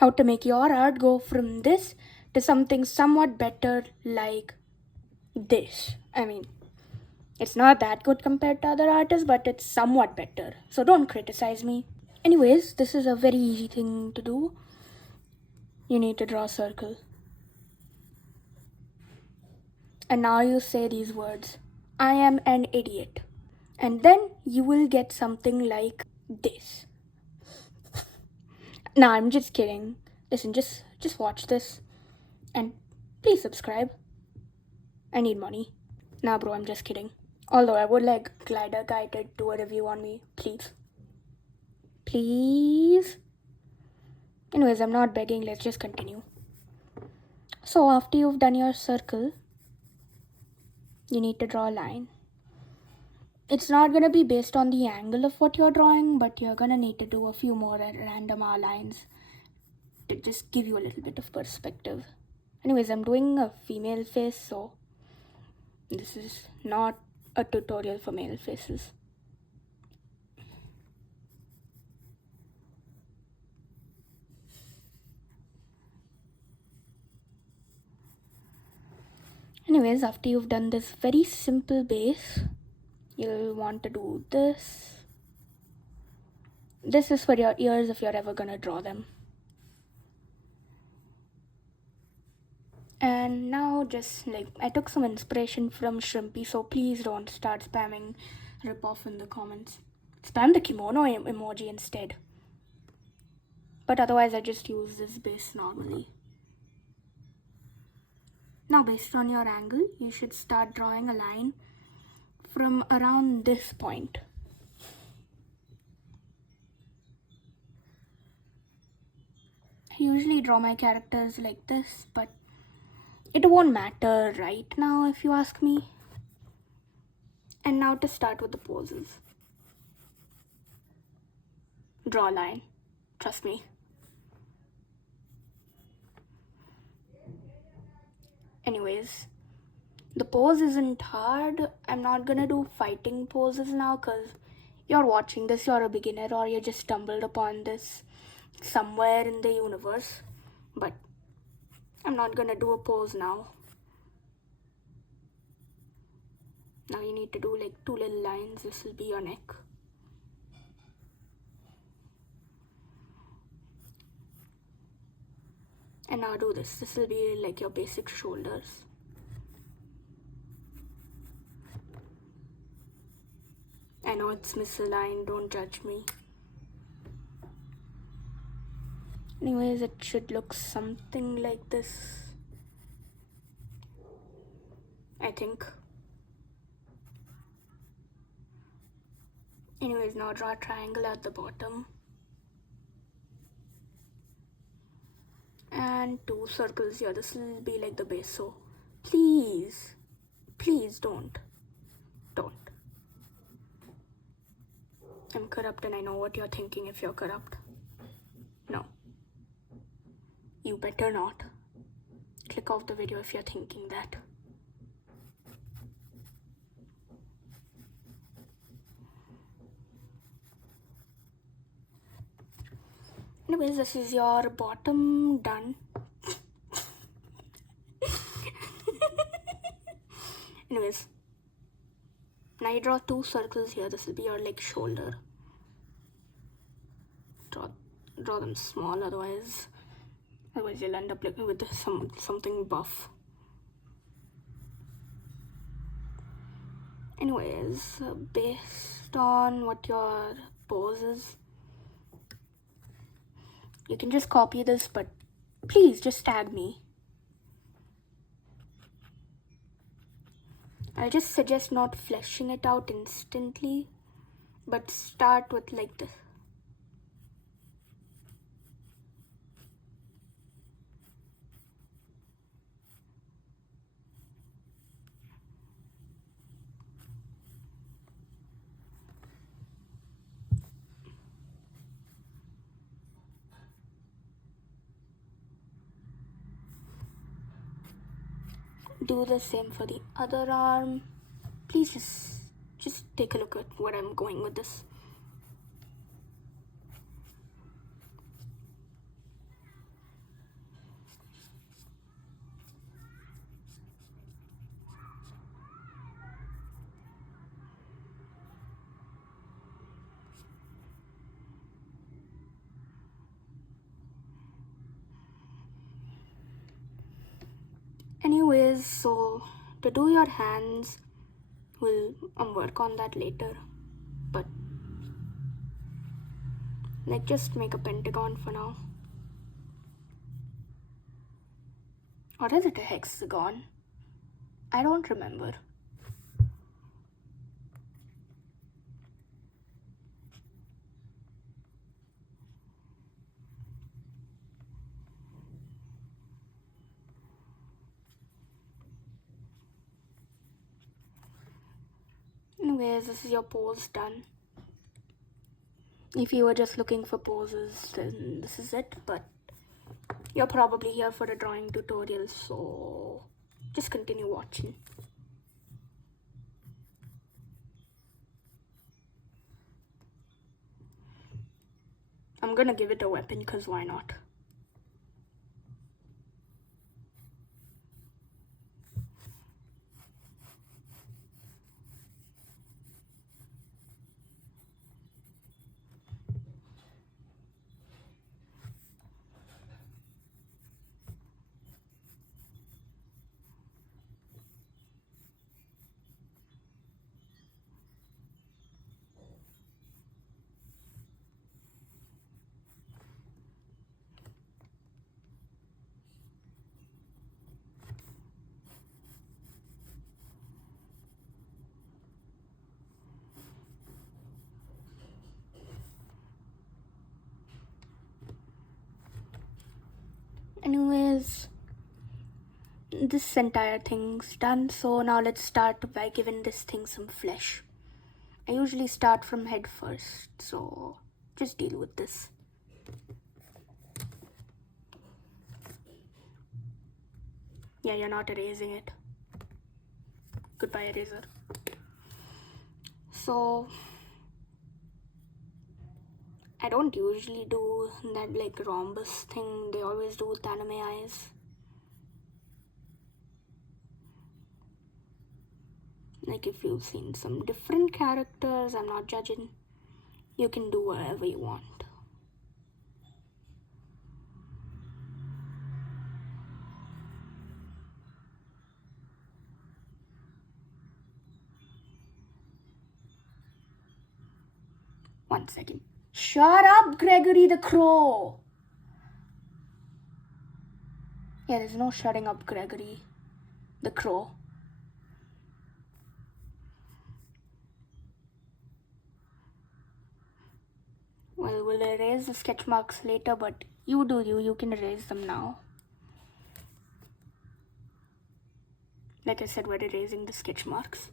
how to make your art go from this to something somewhat better like this. I mean, it's not that good compared to other artists, but it's somewhat better. So don't criticize me. Anyways, this is a very easy thing to do. You need to draw a circle. And now you say these words. I am an idiot. And then you will get something like this. Nah, I'm just kidding. Listen, just watch this. And please subscribe. I need money. Nah, bro, I'm just kidding. Although I would like Glider Guy to do a review on me, please. Please. Anyways, I'm not begging, let's just continue. So after you've done your circle, you need to draw a line. It's not gonna be based on the angle of what you're drawing, but you're gonna need to do a few more random lines to just give you a little bit of perspective. Anyways, I'm doing a female face, so this is not a tutorial for male faces. Anyways, after you've done this very simple base, you'll want to do this. This is for your ears if you're ever gonna draw them. And now just like, I took some inspiration from Shrimpy, so please don't start spamming ripoff in the comments. Spam the kimono emoji instead. But otherwise I just use this base normally. Now based on your angle, you should start drawing a line from around this point. I usually draw my characters like this, but it won't matter right now if you ask me. And now to start with the poses. Draw a line. Trust me. Anyways, the pose isn't hard. I'm not gonna do fighting poses now because you're watching this, you're a beginner, or you just stumbled upon this somewhere in the universe. But I'm not gonna do a pose now. Now you need to do like 2 little lines. This will be your neck. And now do this. This will be like your basic shoulders. I know it's misaligned, don't judge me. Anyways, it should look something like this, I think. Anyways, now draw a triangle at the bottom. And 2 circles here. This will be like the base. So please don't. I'm corrupt and I know what you're thinking if you're corrupt. No. You better not. Click off the video if you're thinking that. Anyways, this is your bottom done. Anyways, now you draw 2 circles here. This will be your like shoulder. Draw them small, otherwise you'll end up looking with something buff. Anyways, based on what your pose is, you can just copy this, but please just tag me. I just suggest not fleshing it out instantly, but start with like this. Do the same for the other arm. Please just take a look at where I'm going with this. Anyways, so to do your hands, we'll work on that later. But like, just make a pentagon for now. Or is it a hexagon? I don't remember. Anyways, this is your pose done. If you were just looking for poses, then this is it, but you're probably here for a drawing tutorial, so just continue watching. I'm gonna give it a weapon, because why not? Anyways, this entire thing's done, so now let's start by giving this thing some flesh. I usually start from head first, so just deal with this. Yeah, you're not erasing it. Goodbye, eraser. So I don't usually do that like rhombus thing they always do with anime eyes. Like, if you've seen some different characters, I'm not judging. You can do whatever you want. One second. Shut up, Gregory the Crow! Yeah, there's no shutting up, Gregory the Crow. Well, we'll erase the sketch marks later, but you do you can erase them now. Like I said, we're erasing the sketch marks.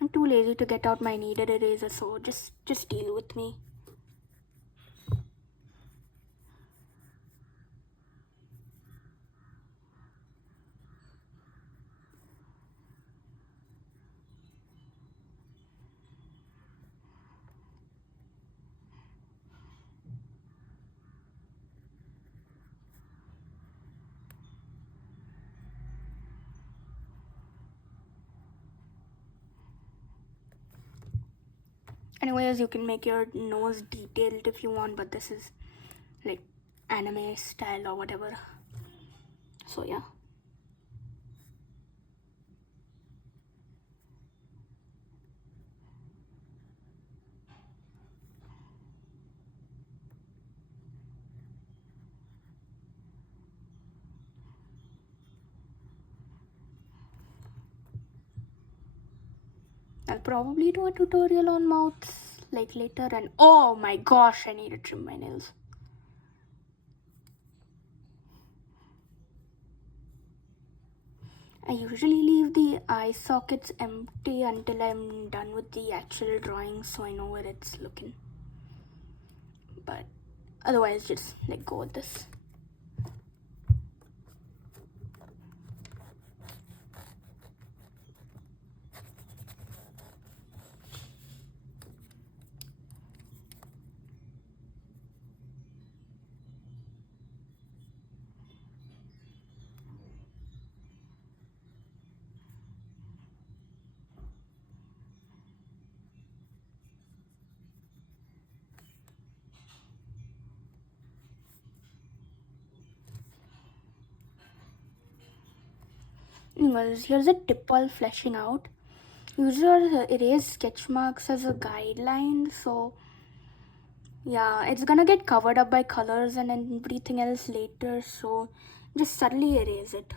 I'm too lazy to get out my needed eraser, so just deal with me. Anyways, you can make your nose detailed if you want, but this is like anime style or whatever. So yeah. I'll probably do a tutorial on mouths like later, and oh my gosh, I need to trim my nails. I usually leave the eye sockets empty until I'm done with the actual drawing, so I know where it's looking. But otherwise, just like go with this. Anyways, here's a tip while fleshing out. Use your erase sketch marks as a guideline. So, yeah, it's gonna get covered up by colors and everything else later. So, just subtly erase it.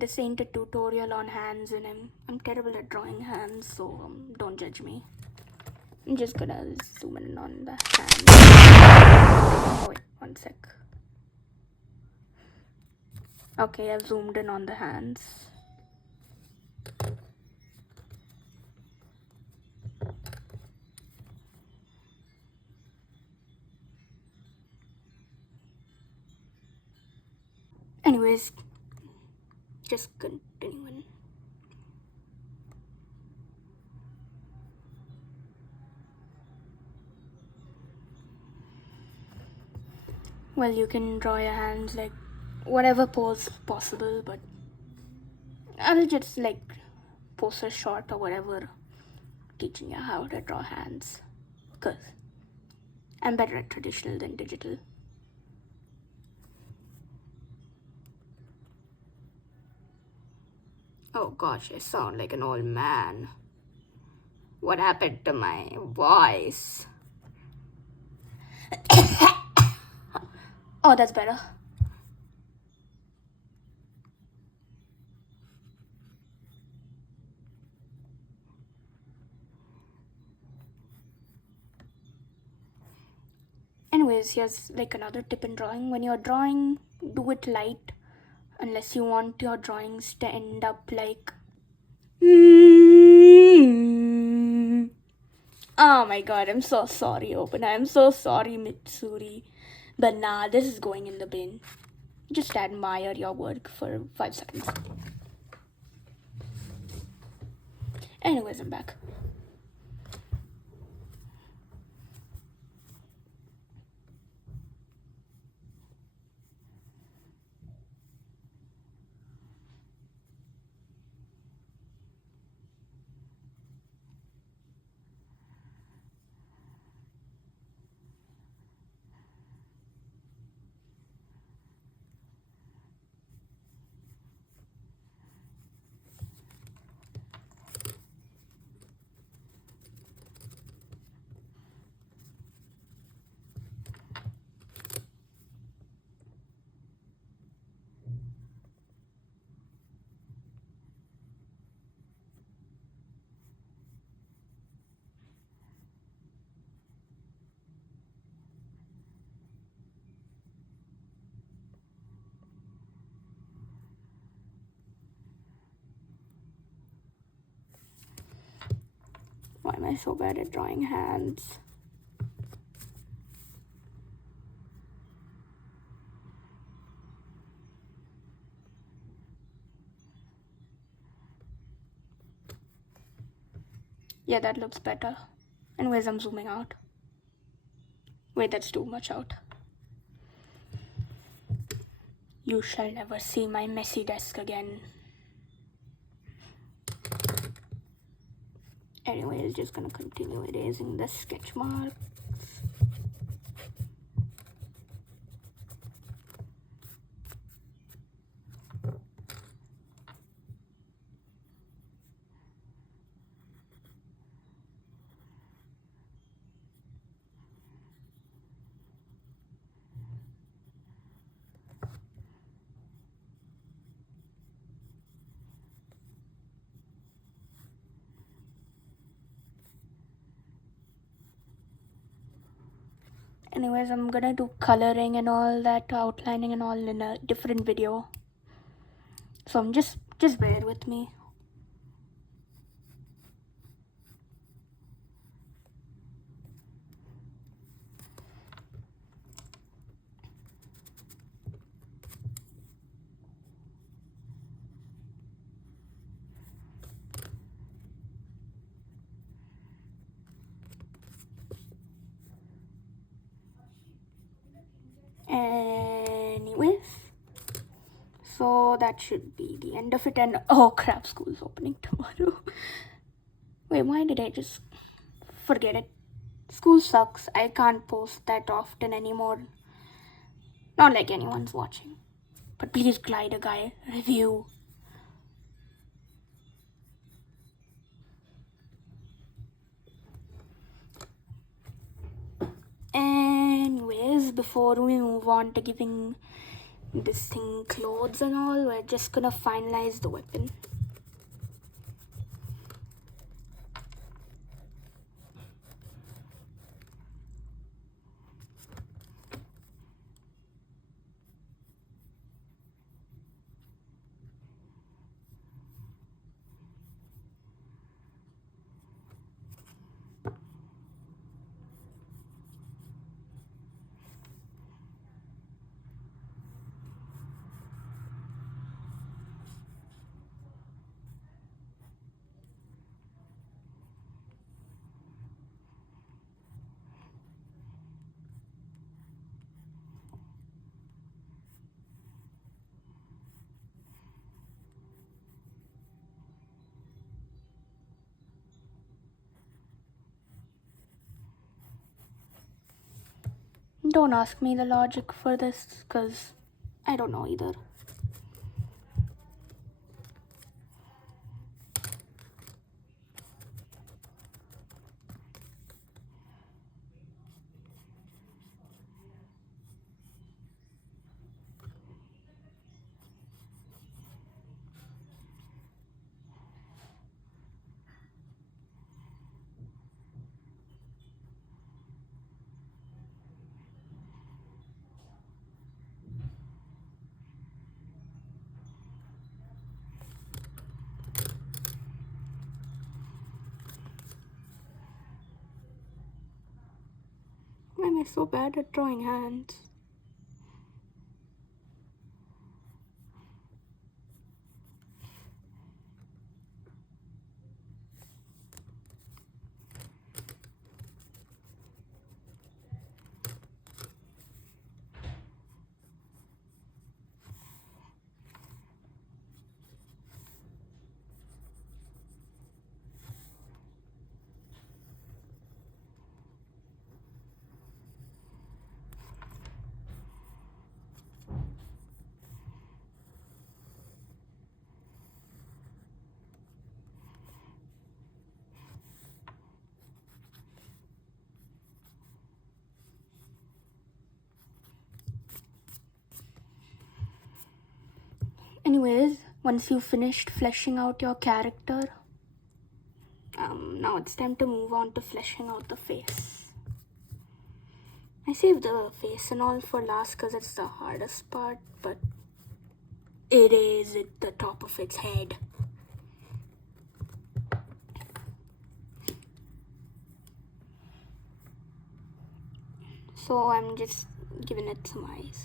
This ain't a tutorial on hands, and I'm terrible at drawing hands, so don't judge me. I'm just gonna zoom in on the hands. Oh wait, one sec. Okay, I've zoomed in on the hands. Anyways, just continuing. Well, you can draw your hands like whatever pose possible, but I'll just like post a short or whatever teaching you how to draw hands, because I'm better at traditional than digital. Oh gosh, I sound like an old man. What happened to my voice? Oh, that's better. Anyways, here's like another tip in drawing. When you're drawing, do it light unless you want your drawings to end up like. Oh my god, I'm so sorry, Open. I'm so sorry, Mitsuri. But nah, this is going in the bin. Just admire your work for 5 seconds. Anyways, I'm back. Why am I so bad at drawing hands? Yeah, that looks better. Anyways, I'm zooming out. Wait, that's too much out. You shall never see my messy desk again. Anyways, just gonna continue erasing the sketch marks. Anyways, I'm gonna do coloring and all that, outlining and all in a different video. So I'm just bear with me. Anyways, so that should be the end of it. And oh crap, school's opening tomorrow. Wait, why did I just forget it? School sucks. I can't post that often anymore. Not like anyone's watching. But please, Glider Guy, review. Anyways, before we move on to giving this thing clothes and all, we're just gonna finalize the weapon. Don't ask me the logic for this, cause I don't know either. Why am I so bad at drawing hands? Anyways, once you've finished fleshing out your character, now it's time to move on to fleshing out the face. I saved the face and all for last because it's the hardest part, but it is at the top of its head. So I'm just giving it some eyes.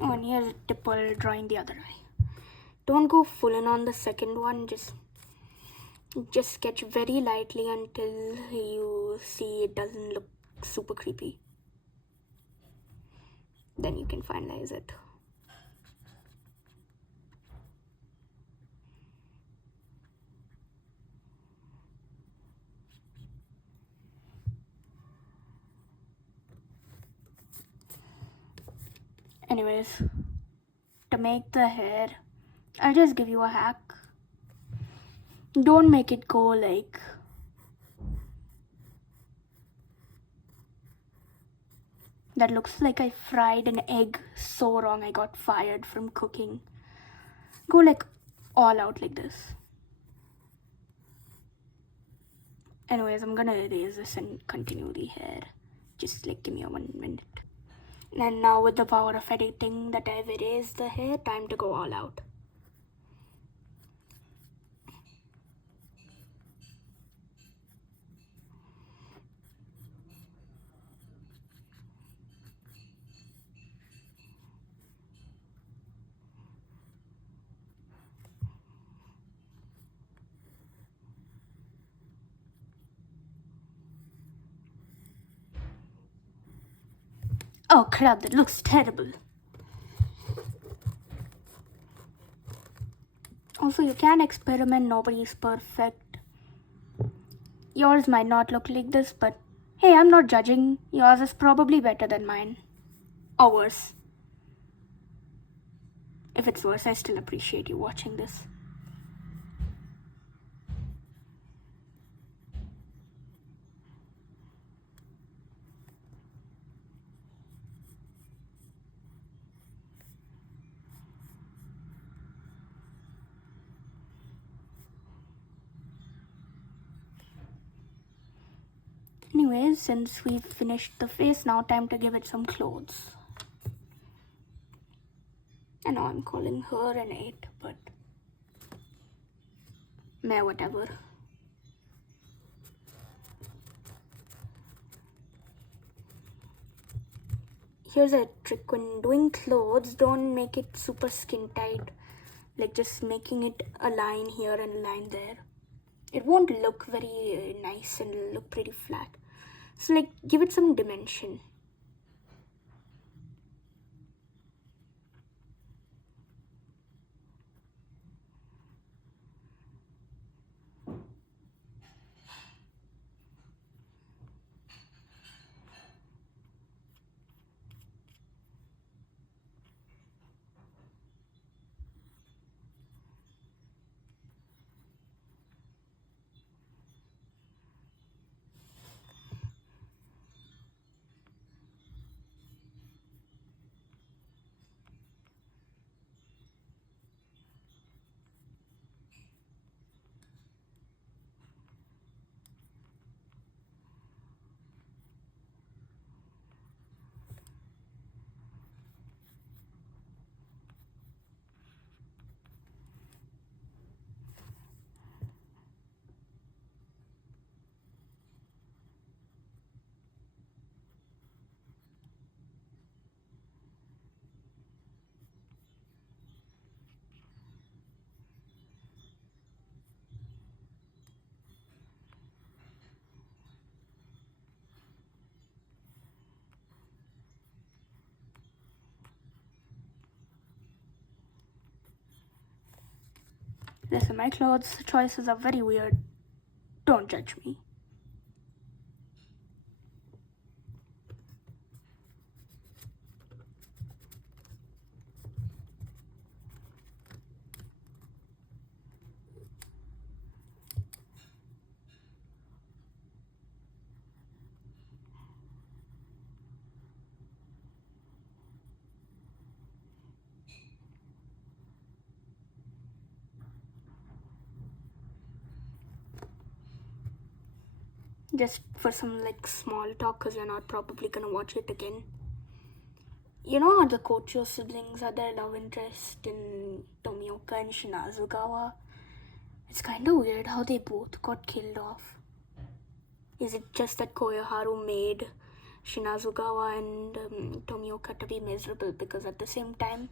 Oh, and here's a tip while drawing the other eye. Don't go full in on the second one, just sketch very lightly until you see it doesn't look super creepy. Then you can finalize it. Anyways, to make the hair, I'll just give you a hack. Don't make it go like... That looks like I fried an egg so wrong I got fired from cooking. Go like all out like this. Anyways, I'm gonna erase this and continue the hair. Just like give me a 1 minute. And now with the power of editing that I've erased the hair, time to go all out. Oh crap, that looks terrible. Also, you can experiment, nobody's perfect. Yours might not look like this, but hey, I'm not judging. Yours is probably better than mine. Or worse. If it's worse, I still appreciate you watching this. Anyways, since we've finished the face, now time to give it some clothes. I know I'm calling her an 8, but meh, whatever. Here's a trick: when doing clothes, don't make it super skin tight. Like just making it a line here and a line there. It won't look very nice and it'll look pretty flat. So like give it some dimension. Listen, my clothes choices are very weird. Don't judge me. Just for some like small talk, because you're not probably gonna watch it again. You know how the Kocho siblings are their love interest in Tomioka and Shinazugawa? It's kinda weird how they both got killed off. Is it just that Koyoharu made Shinazugawa and Tomioka to be miserable? Because at the same time,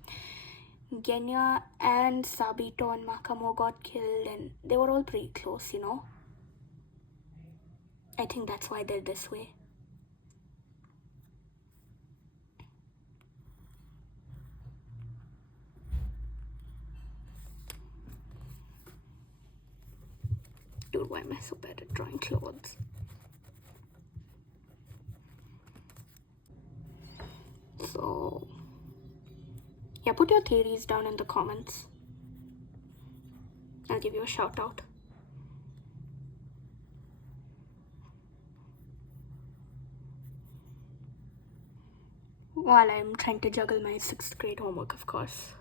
Genya and Sabito and Makamo got killed and they were all pretty close, you know? I think that's why they're this way. Dude, why am I so bad at drawing clothes? So, yeah, put your theories down in the comments. I'll give you a shout out. while I'm trying to juggle my 6th grade homework, of course.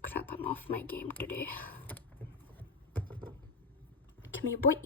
Crap, I'm off my game today. Come here, boy.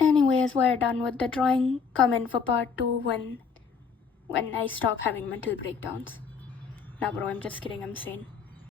Anyways, we're done with the drawing. Come in for part 2 when I stop having mental breakdowns. Nah, bro, I'm just kidding. I'm sane.